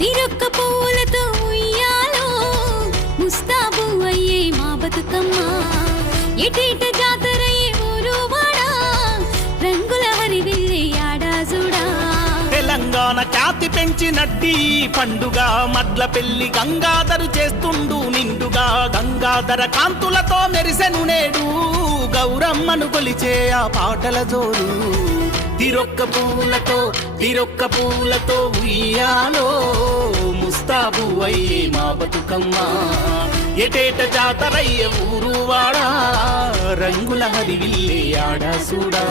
తీరొక్క పూలతో ఉయ్యాలో ముస్తాబు అయ్యే మా బతుకమ్మ ఎటేట జాతరయ్యే ఊరు వాడా రంగుల హరివిల్లే ఆడాజుడా తెలంగాణ ఖ్యాతి పెంచినట్టి పండుగ మడ్ల పెళ్లి గంగాధరు చేస్తుండు నిండుగా గంగాధర కాంతులతో మెరిసెను నేడు గౌరమ్మను కొలిచే ఆ పాటల జోరు తీరొక్క పూలతో ఉయ్యాలో ముస్తాబు అయ్యే మా బతుకమ్మ ఎటేట జాతరయ్య ఊరు వాడా రంగుల హరివిల్లే ఆడా సూడా